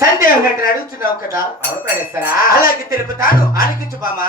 సందేహం గంటలు అడుగుతున్నావు కదా? అవును ప్రణేశ్వరా అలాగే తెలుపుతాను ఆలకించు బామా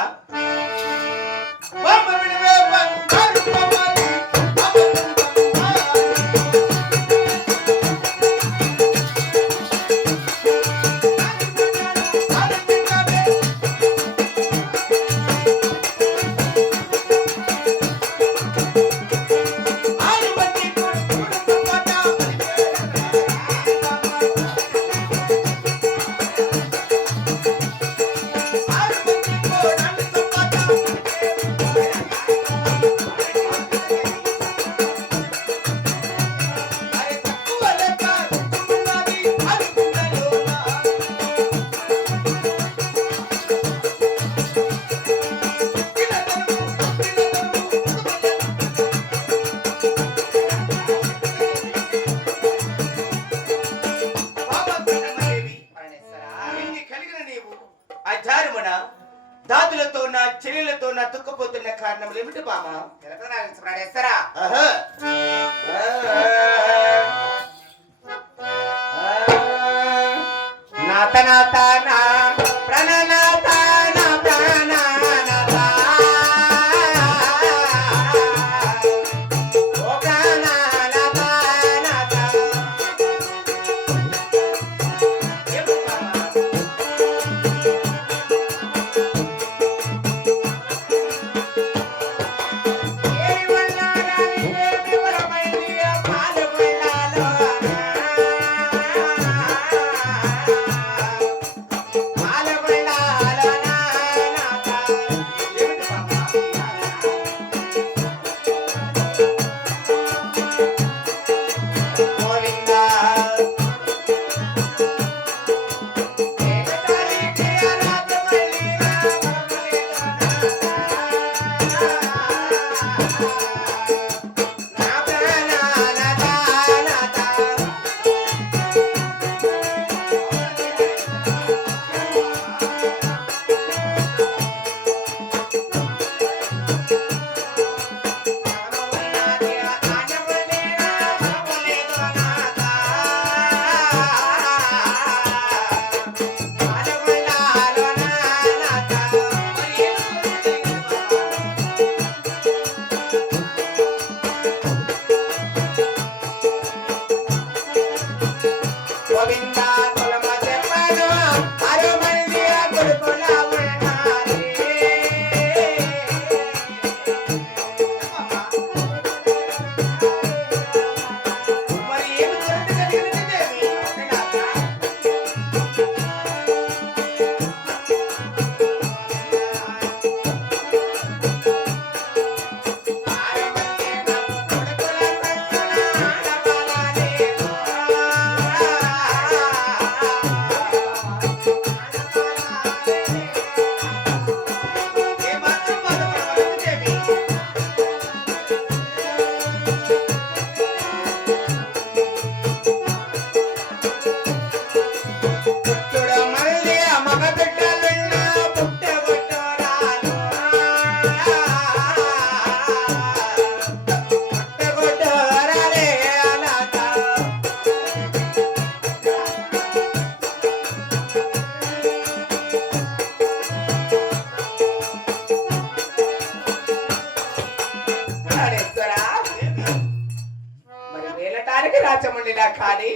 మరి వేలటానికి రాచమండినా కానీ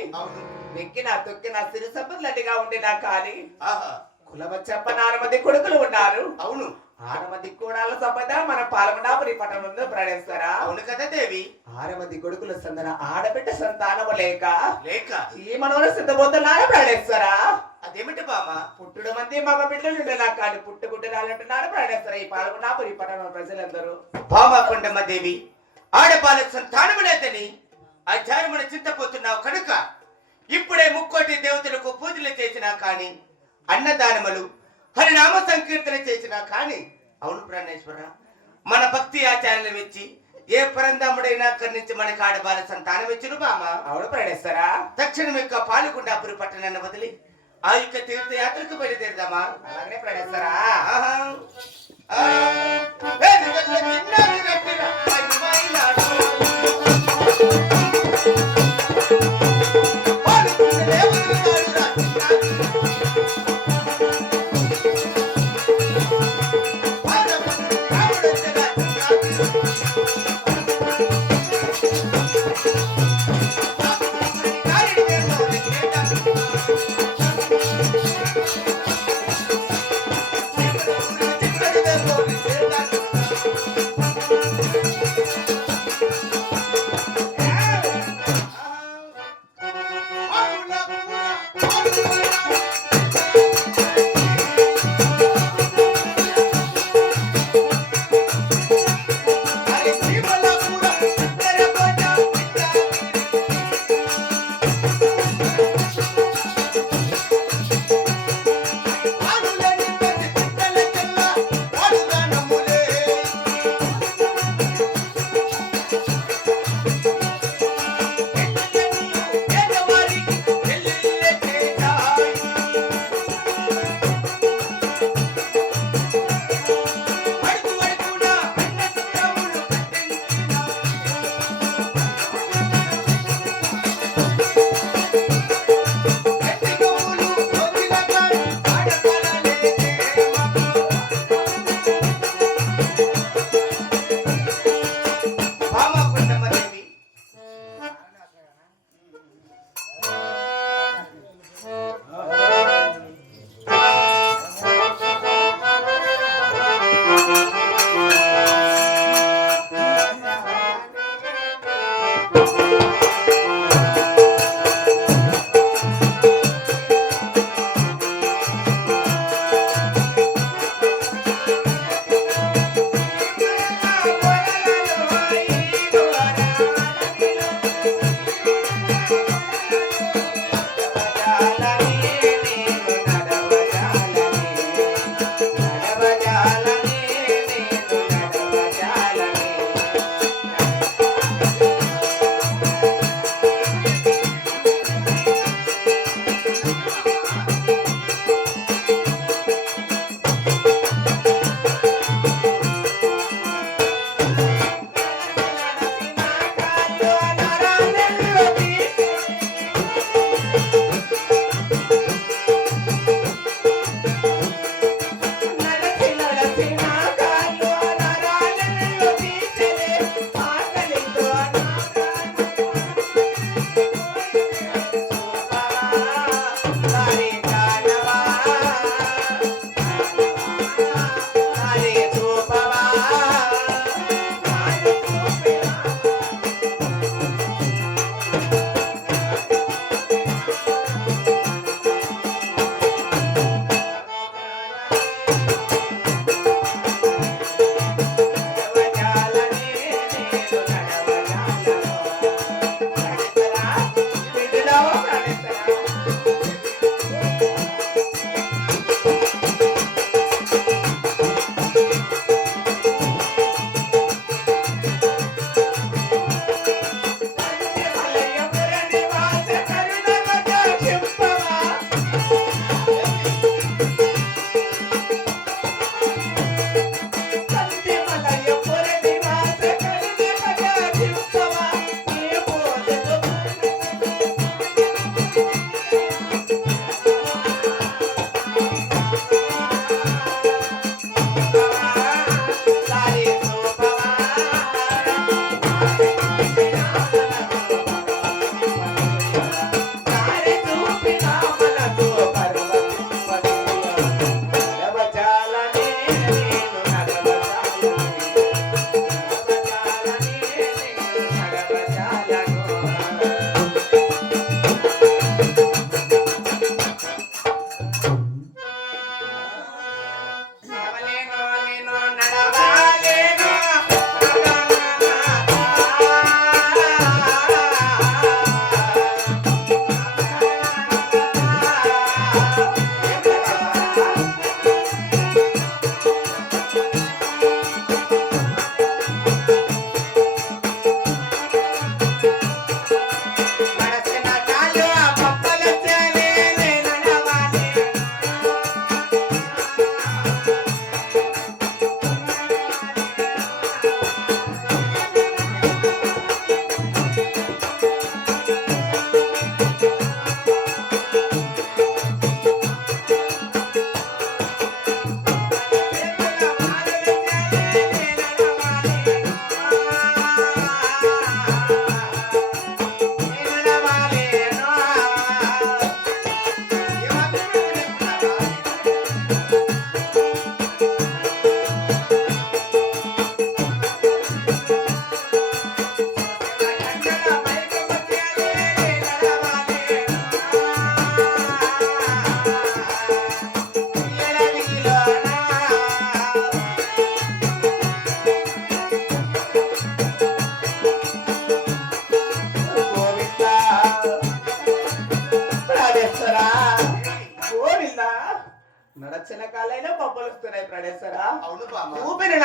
వెక్కిన తొక్కిన సిరి సంపదలడిగా ఉండినా కానీ ఆహా. కులమ చెప్ప మంది కొడుకులు ఉన్నారు. అవును. ఆరమంది కూడాల సంపద మన పాల్గొండాపురి పట్టణంలో ప్రాణేశ్వరా అవును కదా దేవి. ఆరమంది కొడుకుల సందన ఆడబిడ్డ సంతానము లేక లేక. ఈ మనవర సిద్ధపోతున్నారా ప్రాణేశ్వరా అదేమిటి బామా పుట్టుడు మంది మగ బిడ్డలు ఉండేలా కానీ పుట్టుకుంటున్నారంటున్నారు ప్రాణేశ్వర ఈ పాల్గొండాపురి పట్టణం ప్రజలందరూ? భామాకొండమ్మ దేవి ఆడపాల అధ్యాయమున చింతపోతున్నావు కనుక ఇప్పుడే ముక్కోటి దేవతలకు పూజలు చేసినా కాని అన్నదానములు హరినామ సంకీర్తన చేసినా కాని అవును ప్రాణేశ్వర మన భక్తి ఆచార్యులు మెచ్చి ఏ పరంధాముడైనా కర్ణించి మనకి ఆడబాల సంతానం ఇచ్చును బామా? అవును ప్రాణేశ్వరా. తక్షణం యొక్క పాలకొండాపురి పట్టణాన్ని వదిలి ఆ యొక్క తీర్థయాత్రకు బయలుదేరదామా? అలాగనే ప్రాణేశ్వరా.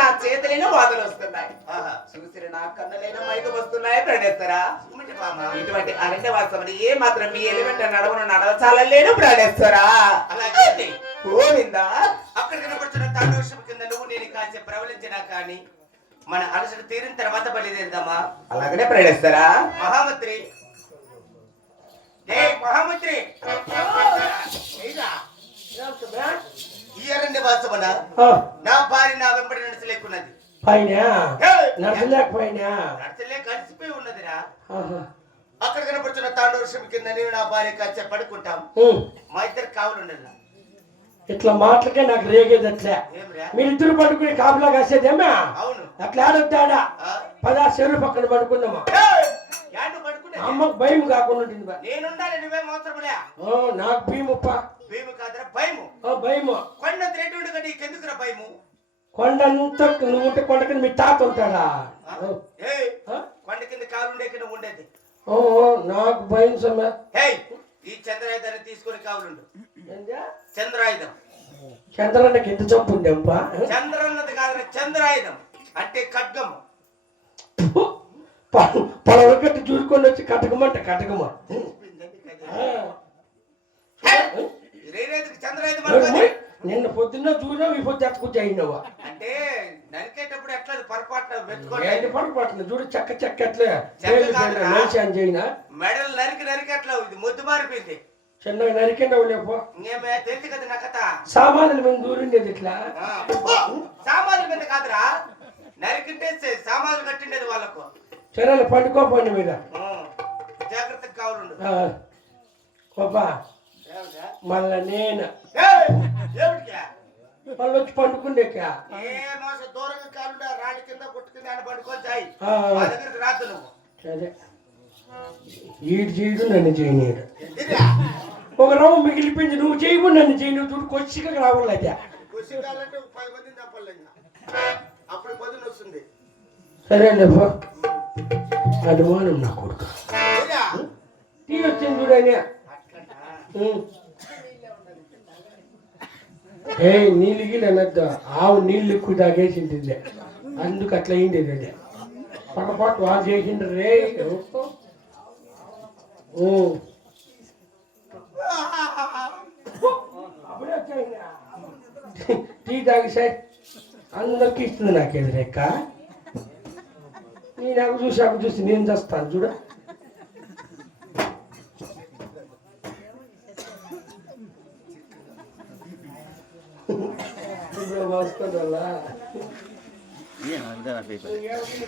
నా చేతులైనా బాధలు వస్తున్నాయి. చూసిన నా కన్నులైన మైకు వస్తున్నాయి ప్రణేశ్వరా ఇటువంటి అరణ్యవాసమని ఏ మాత్రం మీ ఎలిమెంట్ నడవను నడవచాలలేను ప్రణేశ్వరా అలాగే గోవిందా? అక్కడ కనపడుతున్న తాండవర్షం కింద నువ్వు నేను కాల్చి ప్రవలించినా కానీ మన అలసట తీరిన తర్వాత బయలుదేరుదామా అలాగనే ప్రణేశ్వరా మహామంత్రి. ఏ మహామంత్రి. ఈ అరణ్య వాసమన నా భార్య నా నడచలేకున్నది పైన! నడచలేకపోయినా? నడచలే కలిసిపోయి ఉన్నదిరా. అక్కడ కనపడుతున్న తాండవర్షం కింద నేను నా భార్య కలిసి పడుకుంటాం. మా ఇద్దరు కావులు ఉండాలి ఇట్లా మాటలకే నాకు రేగేది అట్లే. మీరిద్దరు పడుకుని కాపులా కాసేదేమా అవును. అట్లా ఆడొద్దాడా? పదా చెరువు పక్కన పడుకుందామా? అమ్మకు భయం కాకుండా ఉంటుంది బా. నేనుండాలి నువ్వేం అవసరములే ఓ నాకు భీముప్ప భీము కాదురా భయము. ఓ భయము. కొండ రెడ్డి ఉండగా నీకెందుకురా భయము? కొండంతా నువ్వు ఉంటే కొండ కింద మీ తాత ఉంటాడా? కొండ కింద నువ్వు ఉండేది. ఓ నాకు భయం సొమ్మ. ఈ చంద్రాయుధాన్ని తీసుకొని కావులుండు. చంద్రాయుధం. చంద్రన్నకి ఎంత చంపు ఉండేంపా చంద్రన్నది కాదు చంద్రాయుధం. అంటే ఖడ్గము. పొలవకట్టి చూసుకొని వచ్చి కటకమంట కటకమ. నిన్న పొద్దున్న చూసినావు ఈ పొద్దు ఎత్తుకు అయినావా అంటే నరికేటప్పుడు ఎట్లా అది పొరపాటున ఏంటి పడుకుంటున్నా చూడు చెక్క చెక్క ఎట్లే. మనిషి అని చేయనా? మెడలు నరికి నరికి అట్లా ఇది ముద్దు మారిపోయింది. చిన్నగా నరికిండవు లేపో తెలుసు కదా నా కథ? సామాన్లు మేము దూరిండేది ఇట్లా! సామాన్ల మీద కాదురా. నరికింటే సామాన్లు కట్టిండేది వాళ్ళకు. చెరలు పండుకోపోండి మీద. జాగ్రత్తగా కావాలండు. పాపా మళ్ళా నేను! ఏమిటికా? మళ్ళీ వచ్చి పండుకుండేకా దూరంగా కాలుండా రాళ్ళ కింద ఆయన పడుకోవచ్చాయి రాదు నువ్వు. సరే. ఈడు చేయడు నన్ను చేయనీడు ఒక రవ్వ మిగిలిపోయింది నువ్వు చేయవు నన్ను చేయను చూడు కొచ్చిగా రావాలైతే వస్తుంది. సరే లేపో అనుమానం నా కొడుకు. టీ వచ్చింది చూడని? ఏ నీళ్ళు గీళ్ళు అనద్దు. ఆవు నీళ్ళు ఎక్కువ తాగేసింది అందుకు అట్లా అయింది అది పొరపాటు వాళ్ళు చేసిండ్రు రే. ఊ. టీ తాగిసే. అందరికి ఇస్తుంది నాకేది ఎదురెక్క. నీ నాకు చూసి చూసి నేను చేస్తాను చూడ. ఇప్పుడు వస్తుందల్లా